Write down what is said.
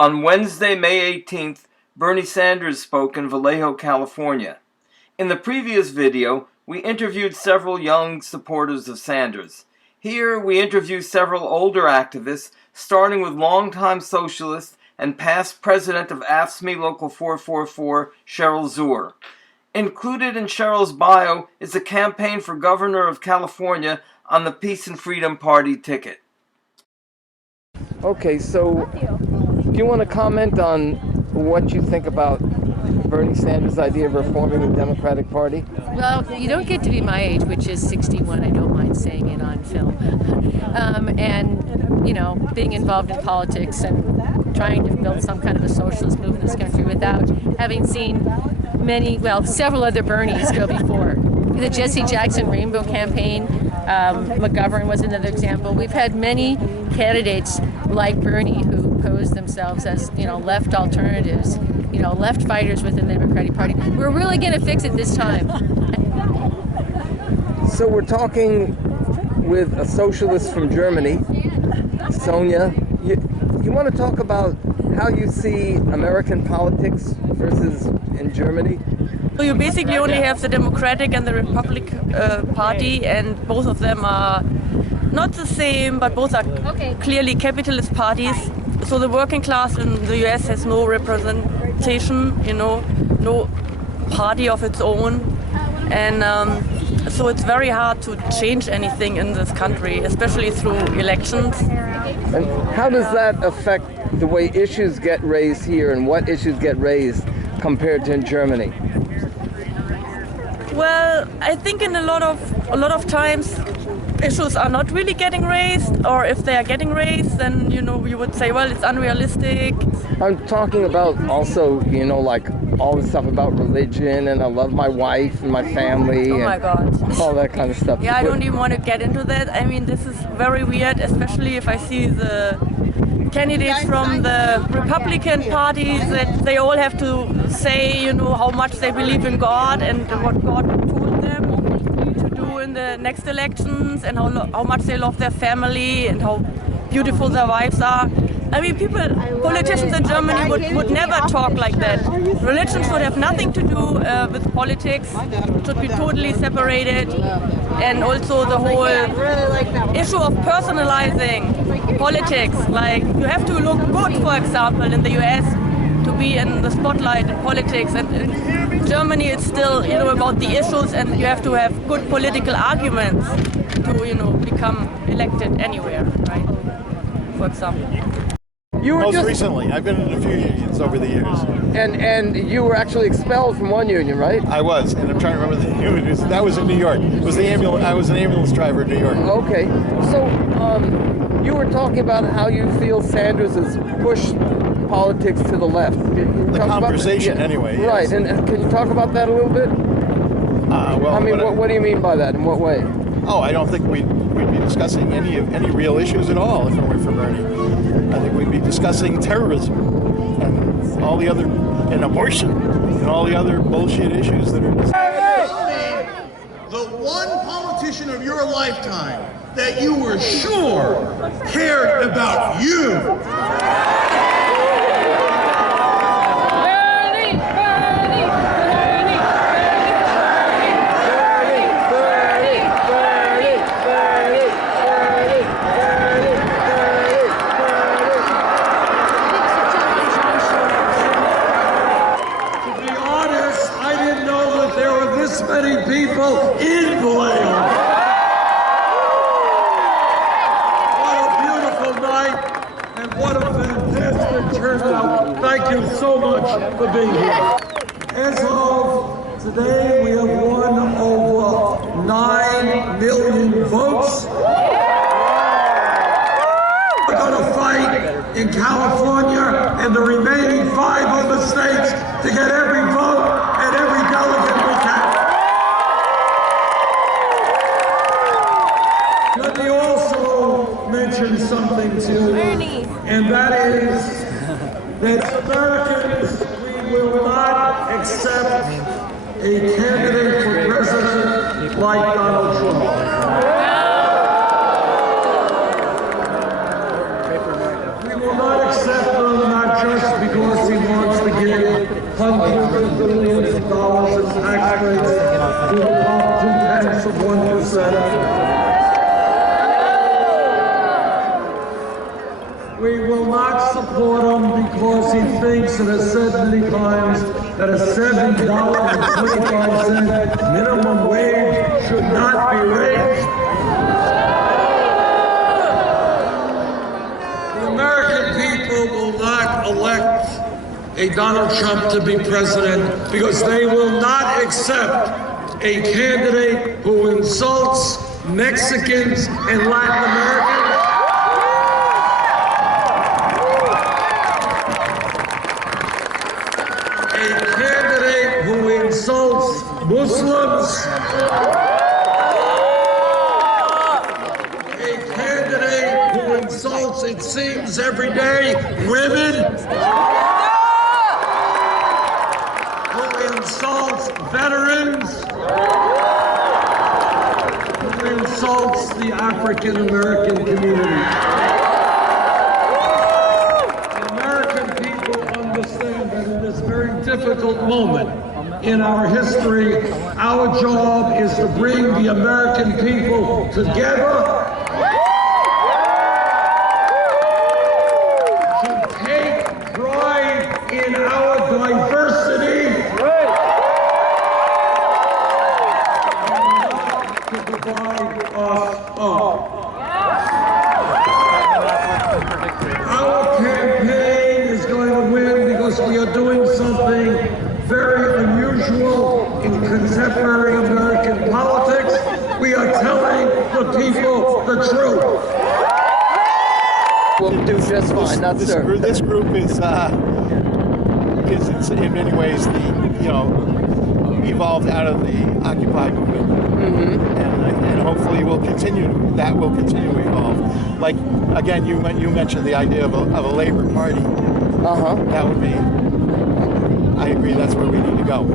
On Wednesday, May 18th, Bernie Sanders spoke in Vallejo, California. In the previous video, we interviewed several young supporters of Sanders. Here, we interview several older activists, starting with longtime socialist and past president of AFSCME Local 444, Cheryl Zur. Included in Cheryl's bio is a campaign for governor of California on the Peace and Freedom Party ticket. Okay, so do you want to comment on what you think about Bernie Sanders' idea of reforming the Democratic Party? Well, you don't get to be my age, which is 61. I don't mind saying it on film. And, you know, being involved in politics and trying to build some kind of a socialist movement in this country without having seen several other Bernies go before. The Jesse Jackson Rainbow Campaign, McGovern was another example. We've had many candidates like Bernie who pose themselves as, left alternatives, left fighters within the Democratic Party. We're really going to fix it this time. So we're talking with a socialist from Germany, Sonia. You want to talk about how you see American politics versus in Germany? So you basically only have the Democratic and the Republican Party, and both of them are not the same, but both are clearly capitalist parties. So the working class in the US has no representation, no party of its own. And so it's very hard to change anything in this country, especially through elections. And how does that affect the way issues get raised here and what issues get raised compared to in Germany? Well, I think in a lot of times issues are not really getting raised, or if they are getting raised, then you would say, well, it's unrealistic. I'm talking about also, like all the stuff about religion, and I love my wife and my family. Oh my God. All that kind of stuff. Yeah, I don't even want to get into that. I mean, this is very weird, especially if I see the candidates from the Republican parties, that they all have to say, how much they believe in God and what God told them to do in the next elections, and how much they love their family and how beautiful their wives are. I mean, politicians in Germany would never talk like that. Religion should have nothing to do with politics. It should be totally separated. And also the whole issue of personalizing politics. Like, you have to look good, for example, in the US to be in the spotlight in politics. And in Germany, it's still, about the issues, and you have to have good political arguments to, become elected anywhere, right? For example. Most recently, I've been in a few unions over the years. And you were actually expelled from one union, right? I was, and I'm trying to remember the union. That was in New York. It was I was an ambulance driver in New York. Okay, so you were talking about how you feel Sanders has pushed politics to the left. The conversation, anyway. Right, yes. and can you talk about that a little bit? What do you mean by that? In what way? Oh, I don't think we'd be discussing any real issues at all if it weren't for Bernie. I think we'd be discussing terrorism and all the other, and abortion and all the other bullshit issues that are the one politician of your lifetime that you were sure cared about you. Many people in Vallejo. What a beautiful night, and what a fantastic turnout. Thank you so much for being here. As of today, we have won over 9 million votes. We're going to fight in California and the remaining 5 other states to get every vote and every delegate we can. Let me also mention something too, and that is that Americans, we will not accept a candidate for president like Donald Trump. We will not accept them not just support him because he thinks, and has said many times, that a $7.25 minimum wage should not be raised. The American people will not elect a Donald Trump to be president because they will not accept a candidate who insults Mexicans and Latin Americans. A candidate who insults Muslims. A candidate who insults, it seems every day, women. Who insults veterans. Who insults the African American community. The American people understand that in this very difficult moment in our history, our job is to bring the American people together, to take pride in our diversity, to divide us up. Our campaign is going to win because we are doing something very unusual in contemporary American politics. We are telling the people the truth. We'll do just fine, not sir. This group is in many ways evolved out of the Occupy movement, and hopefully will continue. That will continue to evolve. Like again, you mentioned the idea of a labor party. That would be. I agree. That's where we need to go.